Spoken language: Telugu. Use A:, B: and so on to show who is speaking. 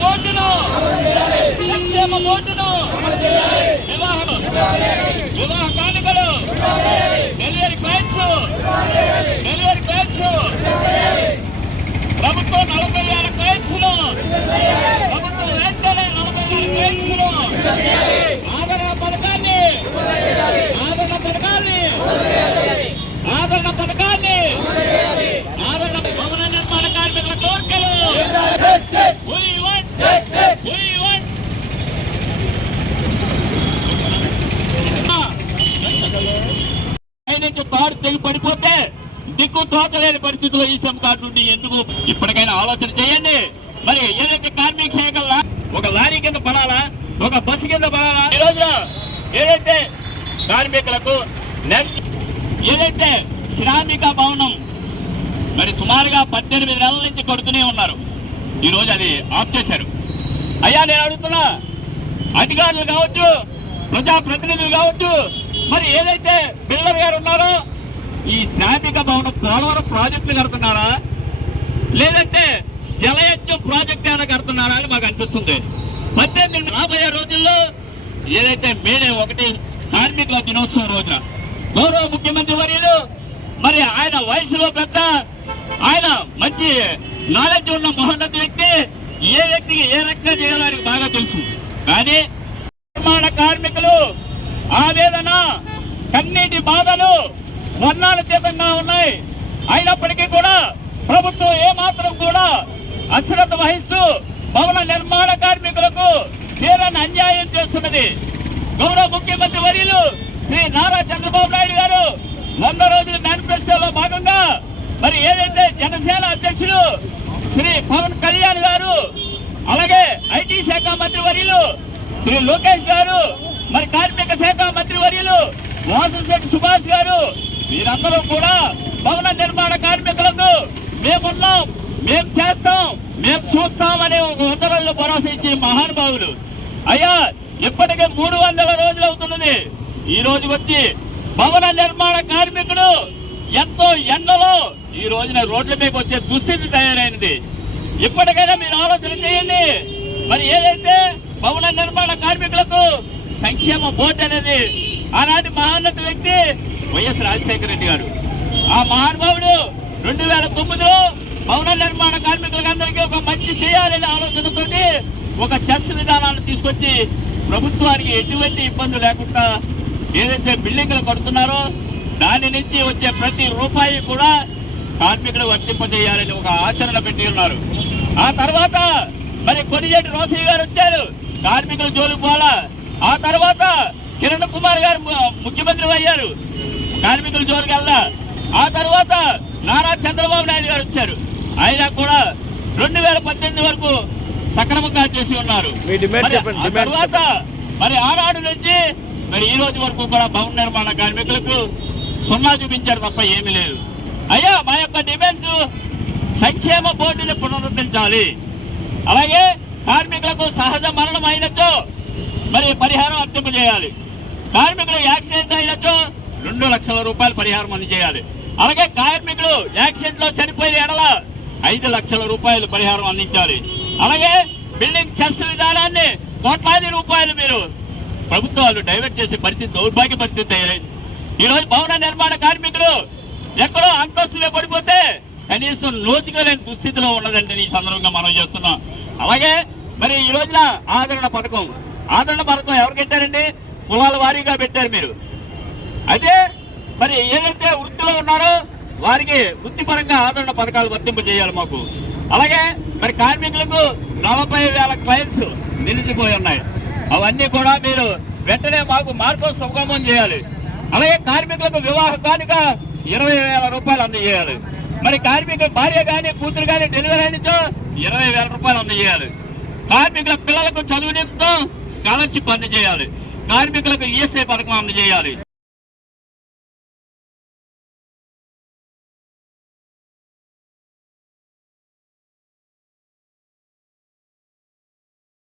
A: బోర్డును! సంక్షేమ బోర్డును! వివాహం! వివాహ కానుకలు! డెలివరీ క్లైంట్స్ డెలివరీ క్లైంట్స్ ప్రభుత్వం నలభై ఆరు క్లైంట్స్ ప్రభుత్వం వెంటనే నలభై ఆరు క్లైంట్స్ ఆదరణ పథకాన్ని! ఆదరణ పథకాన్ని ఆదరణ పథకాన్ని ఆదరణ భవన నిర్మాణ కార్మికుల కోరికలు We want We want నుంచి తాడు తెగి పడిపోతే దిక్కు తోచలేని పరిస్థితిలో ఈ శ్రమ కార్డు నుండి ఎందుకు ఇప్పటికైనా ఆలోచన చేయండి. మరి ఏదైతే కార్మిక శాఖల ఒక లారీ కింద పడాలా ఒక బస్సు కింద పడాలా? ఈ రోజున ఏదైతే కార్మికులకు నెక్స్ట్ ఏదైతే శ్రామిక భవనం మరి సుమారుగా పద్దెనిమిది నెలల నుంచి కొడుతూనే ఉన్నారు ఈ రోజు అది ఆఫ్ చేశారు. అయ్యా నేను అడుగుతున్నా అధికారులు కావచ్చు ప్రజాప్రతినిధులు కావచ్చు మరి ఏదైతే బిల్డర్ గారు ఉన్నారో ఈ శ్రామిక భవనం పోలవరం ప్రాజెక్టులు కడుతున్నారా? లేదంటే జలయజ్ఞం ప్రాజెక్ట్ ఏమైనా కడుతున్నారా అని మాకు అనిపిస్తుంది. పద్దెనిమిది రాబోయే రోజుల్లో ఏదైతే మేడే ఒకటి కార్మికుల దినోత్సవం రోజున. గౌరవ ముఖ్యమంత్రి వర్యులు మరి ఆయన వయసులో పెద్ద ఆయన మంచి నాలెడ్జ్ ఉన్న మహోన్నత వ్యక్తి ఏ వ్యక్తికి ఏ రకంగా చేయాలని బాగా తెలుసు. కానీ నిర్మాణ కార్మికులు ఆవేదన కన్నీటి బాధలు వర్ణాలతీతంగా ఉన్నాయి. అయినప్పటికీ కూడా ప్రభుత్వం ఏమాత్రం కూడా అశ్రద్ధ వహిస్తూ భవన నిర్మాణ కార్మికులకు తీరని అన్యాయం చేస్తున్నది. గౌరవ ముఖ్యమంత్రి వర్యులు శ్రీ నారా చంద్రబాబు నాయుడు గారు వంద రోజుల మేనిఫెస్టోలో భాగంగా మరి ఏదైతే జనసేన అధ్యక్షులు శ్రీ పవన్ కళ్యాణ్ గారు అలాగే ఐటీ శాఖ మంత్రి వర్యులు శ్రీ లోకేష్ గారు మరి కార్మిక శాఖ మంత్రి వర్యులు వాసశెట్టి సుభాష్ గారు మీరందరూ కూడా భవన నిర్మాణ కార్మికులకు మేమున్నాం మేము చేస్తాం మేము చూస్తాం అనే ఒక ఉత్తర్వులు భరోసా ఇచ్చే మహానుభావులు. అయ్యా ఇప్పటికే మూడు వందల రోజులు అవుతున్నది. ఈ రోజు వచ్చి భవన నిర్మాణ కార్మికుడు ఎంతో ఎండలో ఈ రోజున రోడ్ల మీద వచ్చే దుస్థితి తయారైనది ఇప్పటికైనా మీరు ఆలోచన చేయండి. మరి ఏదైతే భవన నిర్మాణ కార్మికులకు సంక్షేమ బోర్డు అనేది అలాంటి మహోన్నత వ్యక్తి వైఎస్ రాజశేఖర రెడ్డి గారు. ఆ మహానుభావుడు రెండు వేల తొమ్మిదిలో భవన నిర్మాణ కార్మికులందరికీ ఒక మంచి చేయాలనే ఆలోచనతో ఒక చెస్ విధానాన్ని తీసుకొచ్చి ప్రభుత్వానికి ఎటువంటి ఇబ్బంది లేకుండా ఏదైతే బిల్డింగ్లు కడుతున్నారో దాని నుంచి వచ్చే ప్రతి రూపాయి కూడా కార్మికులు వర్తింపజేయాలని ఒక ఆచరణ పెట్టి ఉన్నారు. ఆ తర్వాత మరి కొనిజేటి రోసయ్య గారు వచ్చారు. కార్మికులు జోలికి పోలా ఆ తర్వాత కిరణ్ కుమార్ గారు ముఖ్యమంత్రి అయ్యారు. కార్మికుల జోలికి వెళ్ళా. ఆ తర్వాత నారా చంద్రబాబు నాయుడు గారు వచ్చారు. ఆయన కూడా రెండు వేల పద్దెనిమిది వరకు సక్రమంగా చేసి ఉన్నారు. తర్వాత మరి ఆనాడు నుంచి మరి ఈ రోజు వరకు కూడా భవన నిర్మాణ కార్మికులకు సున్నా చూపించారు తప్ప ఏమీ లేదు. అయ్యా మా యొక్క డిమాండ్స్ సంక్షేమ బోర్డుని పునరుద్ధరించాలి. అలాగే కార్మికులకు సహజ మరణం అయినచో మరి పరిహారం వర్తింపజేయాలి కార్మికులు యాక్సిడెంట్ అయినచో రెండు లక్షల రూపాయలు పరిహారం అందజేయాలి అలాగే కార్మికులు యాక్సిడెంట్లో చనిపోయిన ఎడల ఐదు లక్షల రూపాయలు పరిహారం అందించాలి. అలాగే బిల్డింగ్ చెస్ విధానాన్ని కోట్లాది రూపాయలు మీరు ప్రభుత్వాలు డైవర్ట్ చేసే పరిస్థితి దౌర్భాగ్య పరిస్థితి ఈ రోజు భవన నిర్మాణ కార్మికులు ఎక్కడో అంతస్తులే పడిపోతే కనీసం నోచుకోలేని దుస్థితిలో ఉన్నదంటే ఈ సందర్భంగా మనం చేస్తున్నాం. అలాగే మరి ఈ రోజున ఆదరణ పథకం ఆదరణ పథకం ఎవరు ఇచ్చారండి కులాల వారీగా పెట్టారు మీరు. అయితే మరి ఏదైతే వృత్తిలో ఉన్నారో వారికి వృత్తిపరంగా ఆదరణ పథకాలు వర్తింపజేయాలి మాకు. అలాగే మరి కార్మికులకు నలభై వేల క్లైంట్స్ నిలిచిపోయి ఉన్నాయి. అవన్నీ కూడా మీరు వెంటనే మాకు మార్గం సుగమం చేయాలి. అలాగే కార్మికులకు వివాహ కానుక ఇరవై వేల రూపాయలు అందజేయాలి. మరి కార్మికుల భార్య కానీ కూతురు కానీ డెలివరీ అయినచో ఇరవై వేల రూపాయలు అందజేయాలి. కార్మికుల పిల్లలకు చదువు నిమిత్తం స్కాలర్షిప్ అందజేయాలి. కార్మికులకు ఈఎస్ఐ పథకం అందజేయాలి.